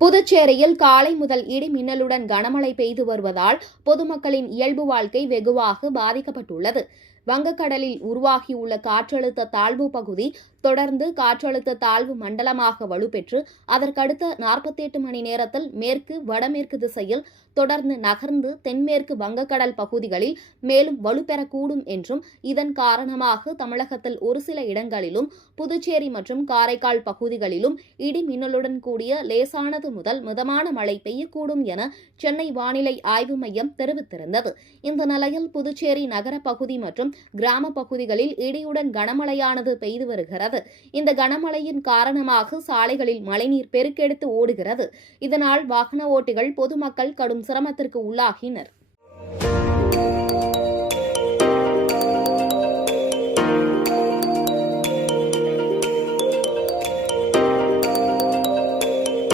புதுச்சேரியில் காலை முதல் இடி மின்னலுடன் கனமழை பெய்து வருவதால் பொதுமக்களின் இயல்பு வாழ்க்கை வெகுவாக பாதிக்கப்பட்டுள்ளது. வங்கக்கடலில் உருவாகியுள்ள காற்றழுத்த தாழ்வு பகுதி தொடர்ந்து காற்றழுத்த தாழ்வு மண்டலமாக வலுப்பெற்று அதற்கடுத்த 48 மணி நேரத்தில் மேற்கு வடமேற்கு திசையில் தொடர்ந்து நகர்ந்து தென்மேற்கு வங்கக்கடல் பகுதிகளில் மேலும் வலுப்பெறக்கூடும் என்றும் இதன் காரணமாக தமிழகத்தில் ஒரு சில இடங்களிலும் புதுச்சேரி மற்றும் காரைக்கால் பகுதிகளிலும் இடி மின்னலுடன் கூடிய லேசானது முதல் மிதமான மழை பெய்யக்கூடும் என சென்னை வானிலை ஆய்வு மையம் தெரிவித்திருந்தது. இந்த நிலையில் புதுச்சேரி நகர பகுதி மற்றும் கிராம பகுதிகளில் இடியுடன் கனமழையானது பெய்து வருகிறது. இந்த கனமழையின் காரணமாக சாலைகளில் மழைநீர் பெருக்கெடுத்து ஓடுகிறது. இதனால் வாகன ஓட்டிகள் பொதுமக்கள் கடும் சிரமத்திற்கு உள்ளாகினர்.